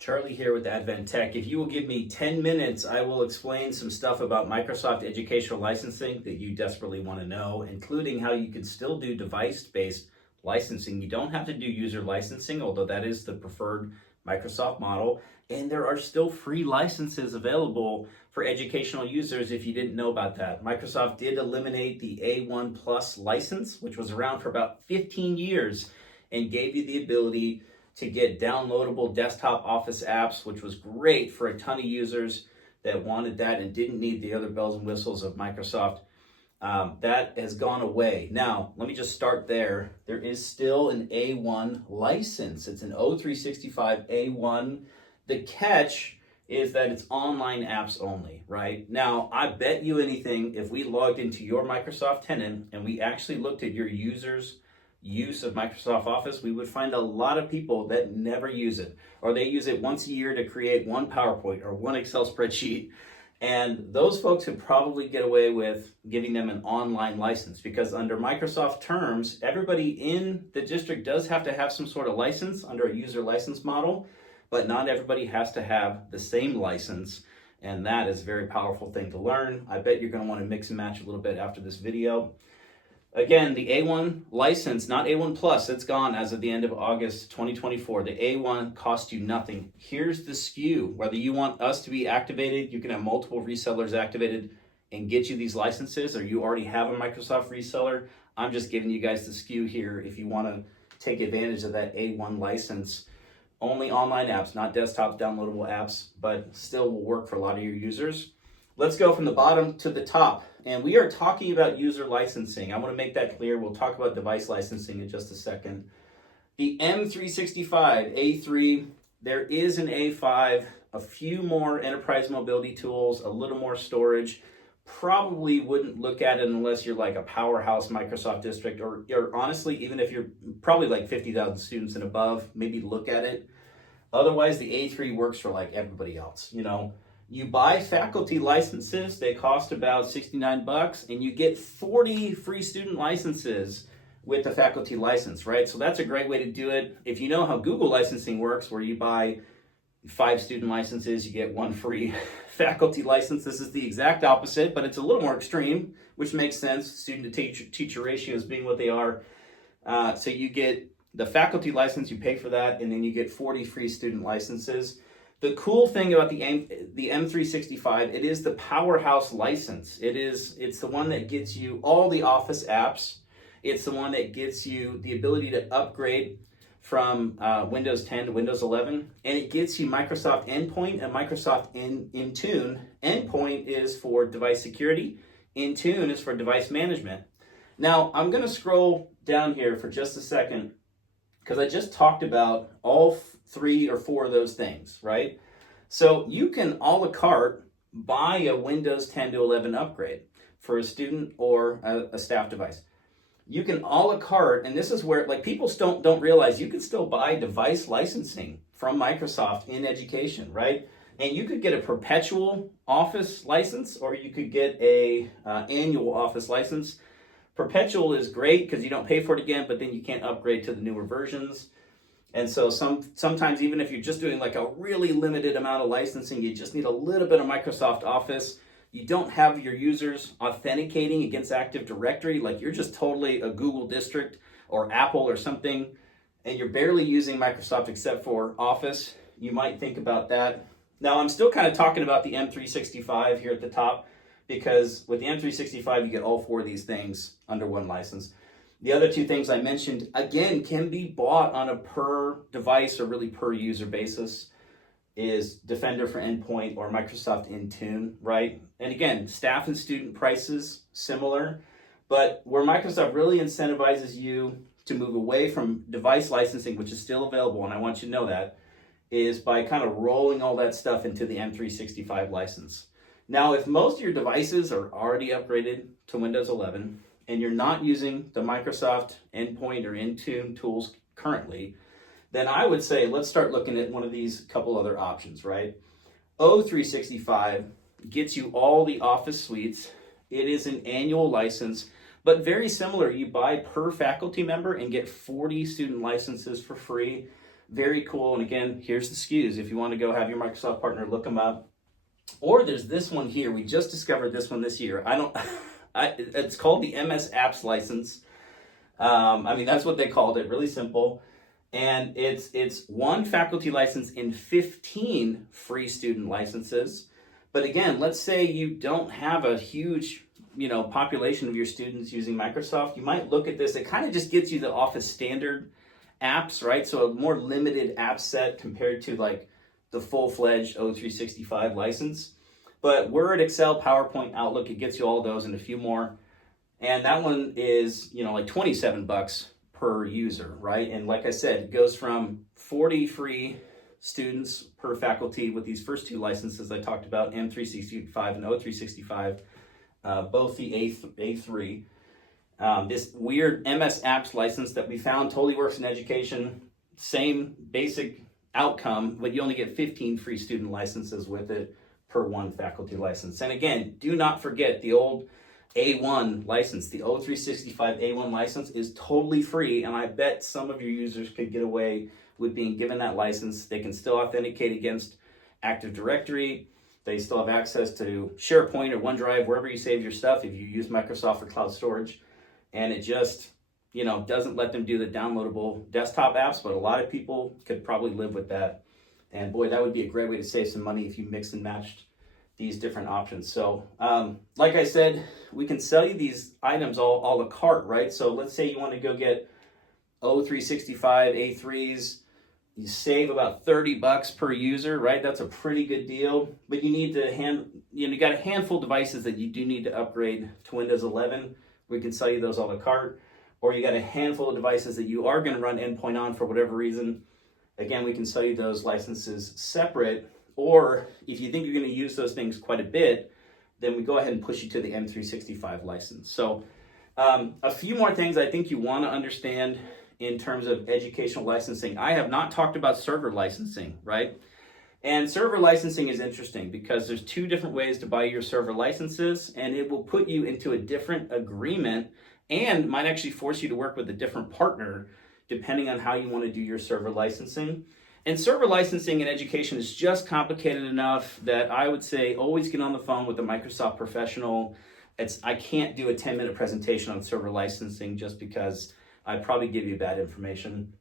Charlie here with Advent Tech. If you will give me 10 minutes, I will explain some stuff about Microsoft educational licensing that you desperately want to know, including how you can still do device-based licensing. You don't have to do user licensing, although that is the preferred Microsoft model. And there are still free licenses available for educational users if you didn't know about that. Microsoft did eliminate the A1 Plus license, which was around for about 15 years, and gave you the ability to get downloadable desktop Office apps, which was great for a ton of users that wanted that and didn't need the other bells and whistles of Microsoft. That has gone away. Now, let me just start there. There is still an A1 license. It's an O365 A1. The catch is that it's online apps only, right? Now, I bet you anything, if we logged into your Microsoft tenant and we actually looked at your users' use of Microsoft Office, we would find a lot of people that never use it, or they use it once a year to create one PowerPoint or one Excel spreadsheet. And those folks would probably get away with giving them an online license, because under Microsoft terms, everybody in the district does have to have some sort of license under a user license model, but not everybody has to have the same license. And that is a very powerful thing to learn. I bet you're going to want to mix and match a little bit after this video. Again, the A1 license, not A1 Plus, it's gone as of the end of August 2024. The A1 costs you nothing. Here's the SKU. Whether you want us to be activated, you can have multiple resellers activated and get you these licenses, or you already have a Microsoft reseller. I'm just giving you guys the SKU here if you want to take advantage of that A1 license. Only online apps, not desktop downloadable apps, but still will work for a lot of your users. Let's go from the bottom to the top. And we are talking about user licensing. I want to make that clear. We'll talk about device licensing in just a second. The M365 A3, there is an A5, a few more enterprise mobility tools, a little more storage. Probably wouldn't look at it unless you're like a powerhouse Microsoft district, or honestly, even if you're probably like 50,000 students and above, maybe look at it. Otherwise, the A3 works for like everybody else, you know. You buy faculty licenses, they cost about $69, and you get 40 free student licenses with the faculty license, right? So that's a great way to do it. If you know how Google licensing works, where you buy 5 student licenses, you get 1 free faculty license. This is the exact opposite, but it's a little more extreme, which makes sense, student to teacher ratios being what they are. So you get the faculty license, you pay for that, and then you get 40 free student licenses. The cool thing about the M365, it is the powerhouse license. It's the one that gets you all the Office apps. It's the one that gets you the ability to upgrade from Windows 10 to Windows 11. And it gets you Microsoft Endpoint and Microsoft Intune. Endpoint is for device security. Intune is for device management. Now, I'm going to scroll down here for just a second, because I just talked about all 3 or 4 of those things, right? So you can a la carte buy a Windows 10 to 11 upgrade for a student or a staff device. You can a la carte, and this is where like people don't realize you can still buy device licensing from Microsoft in education, right? And you could get a perpetual Office license, or you could get a annual Office license. Perpetual is great because you don't pay for it again, but then you can't upgrade to the newer versions. And so sometimes even if you're just doing like a really limited amount of licensing, you just need a little bit of Microsoft Office. You don't have your users authenticating against Active Directory, like you're just totally a Google district or Apple or something, and you're barely using Microsoft except for Office. You might think about that. Now, I'm still kind of talking about the M365 here at the top, because with the M365, you get all 4 of these things under one license. The other 2 things I mentioned, again, can be bought on a per device or really per user basis, is Defender for Endpoint or Microsoft Intune, right? And again, staff and student prices, similar, but where Microsoft really incentivizes you to move away from device licensing, which is still available, and I want you to know that, is by kind of rolling all that stuff into the M365 license. Now, if most of your devices are already upgraded to Windows 11, and you're not using the Microsoft Endpoint or Intune tools currently, then I would say let's start looking at one of these couple other options, right? O365 gets you all the Office suites. It is an annual license, but very similar. You buy per faculty member and get 40 student licenses for free. Very cool. And again, here's the SKUs. If you want to go have your Microsoft partner look them up. Or there's this one here. We just discovered this one this year. It's called the MS Apps license. I mean, that's what they called it. Really simple. And it's one faculty license in 15 free student licenses. But again, let's say you don't have a huge, population of your students using Microsoft. You might look at this. It kind of just gets you the Office standard apps, right? So a more limited app set compared to like the full-fledged O365 license. But Word, Excel, PowerPoint, Outlook, it gets you all those and a few more. And that one is, like $27 per user, right? And like I said, it goes from 40 free students per faculty with these first two licenses I talked about, M365 and O365, both the A3. This weird MS Apps license that we found totally works in education, same basic outcome, but you only get 15 free student licenses with it per one faculty license. And again, do not forget the old A1 license. The O365 A1 license is totally free, and I bet some of your users could get away with being given that license. They can still authenticate against Active Directory. They still have access to SharePoint or OneDrive, wherever you save your stuff if you use Microsoft for cloud storage. And it just, doesn't let them do the downloadable desktop apps, but a lot of people could probably live with that. And boy, that would be a great way to save some money if you mix and matched these different options. So like I said, we can sell you these items all a la carte, right? So let's say you want to go get O365 A3s, you save about $30 per user, right? That's a pretty good deal, but you need to you got a handful of devices that you do need to upgrade to Windows 11. We can sell you those a la carte. Or you got a handful of devices that you are going to run endpoint on for whatever reason. Again, we can sell you those licenses separate. Or if you think you're going to use those things quite a bit, then we go ahead and push you to the M365 license. So a few more things I think you want to understand in terms of educational licensing. I have not talked about server licensing, right? And server licensing is interesting because there's two different ways to buy your server licenses, and it will put you into a different agreement and might actually force you to work with a different partner depending on how you want to do your server licensing. And server licensing in education is just complicated enough that I would say always get on the phone with a Microsoft professional. I can't do a 10-minute presentation on server licensing just because I'd probably give you bad information.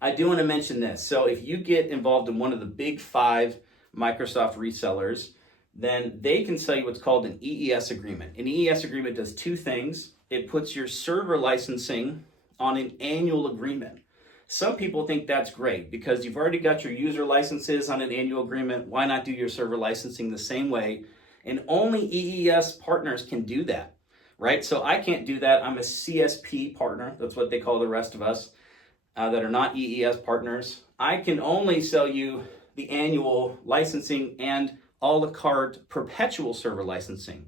I do want to mention this. So if you get involved in one of the big 5 Microsoft resellers, then they can sell you what's called an EES agreement. An EES agreement does two things. It puts your server licensing on an annual agreement. Some people think that's great because you've already got your user licenses on an annual agreement. Why not do your server licensing the same way? And only EES partners can do that, right? So I can't do that. I'm a CSP partner. That's what they call the rest of us that are not EES partners. I can only sell you the annual licensing and a la carte perpetual server licensing.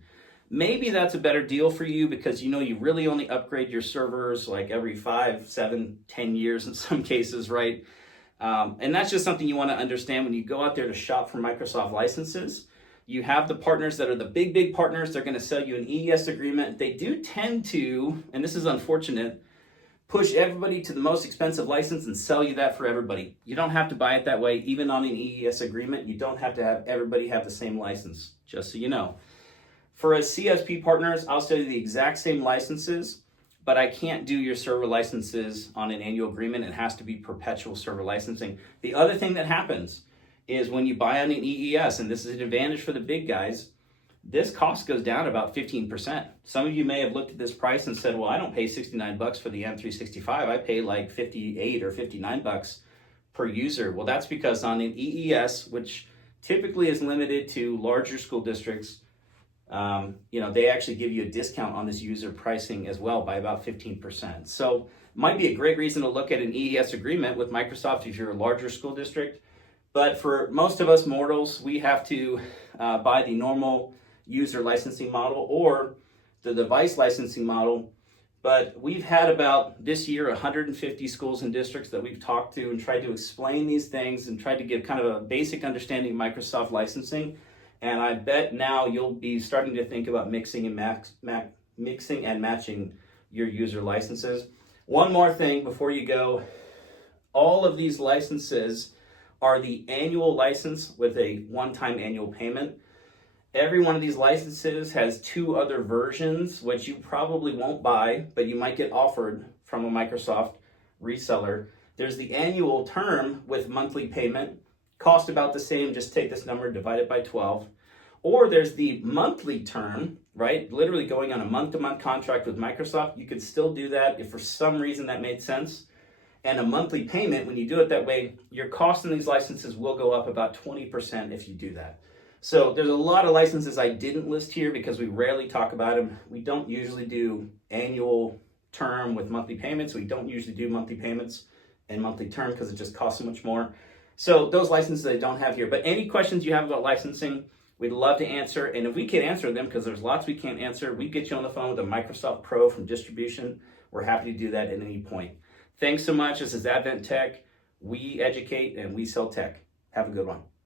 Maybe that's a better deal for you because you really only upgrade your servers like every 5, 7, 10 years in some cases, right? And that's just something you want to understand when you go out there to shop for Microsoft licenses. You have the partners that are the big partners. They're going to sell you an EES agreement. They do tend to, and this is unfortunate, push everybody to the most expensive license and sell you that for everybody. You don't have to buy it that way. Even on an EES agreement, you don't have to have everybody have the same license, just so you know. For as CSP partners, I'll sell you the exact same licenses, but I can't do your server licenses on an annual agreement. It has to be perpetual server licensing. The other thing that happens is when you buy on an EES, and this is an advantage for the big guys, this cost goes down about 15%. Some of you may have looked at this price and said, well, I don't pay $69 for the M365. I pay like 58 or $59 per user. Well, that's because on an EES, which typically is limited to larger school districts, they actually give you a discount on this user pricing as well by about 15%. So might be a great reason to look at an EES agreement with Microsoft if you're a larger school district. But for most of us mortals, we have to buy the normal user licensing model or the device licensing model. But we've had about this year 150 schools and districts that we've talked to and tried to explain these things and tried to give kind of a basic understanding of Microsoft licensing. And I bet now you'll be starting to think about mixing and matching your user licenses. One more thing before you go. All of these licenses are the annual license with a one-time annual payment. Every one of these licenses has 2 other versions, which you probably won't buy, but you might get offered from a Microsoft reseller. There's the annual term with monthly payment, cost about the same, just take this number, divide it by 12. Or there's the monthly term, right? Literally going on a month-to-month contract with Microsoft. You could still do that if for some reason that made sense. And a monthly payment, when you do it that way, your cost on these licenses will go up about 20% if you do that. So there's a lot of licenses I didn't list here because we rarely talk about them. We don't usually do annual term with monthly payments. We don't usually do monthly payments and monthly term because it just costs so much more. So those licenses I don't have here. But any questions you have about licensing, we'd love to answer. And if we can't answer them, because there's lots we can't answer, we get you on the phone with a Microsoft Pro from distribution. We're happy to do that at any point. Thanks so much. This is Advent Tech. We educate and we sell tech. Have a good one.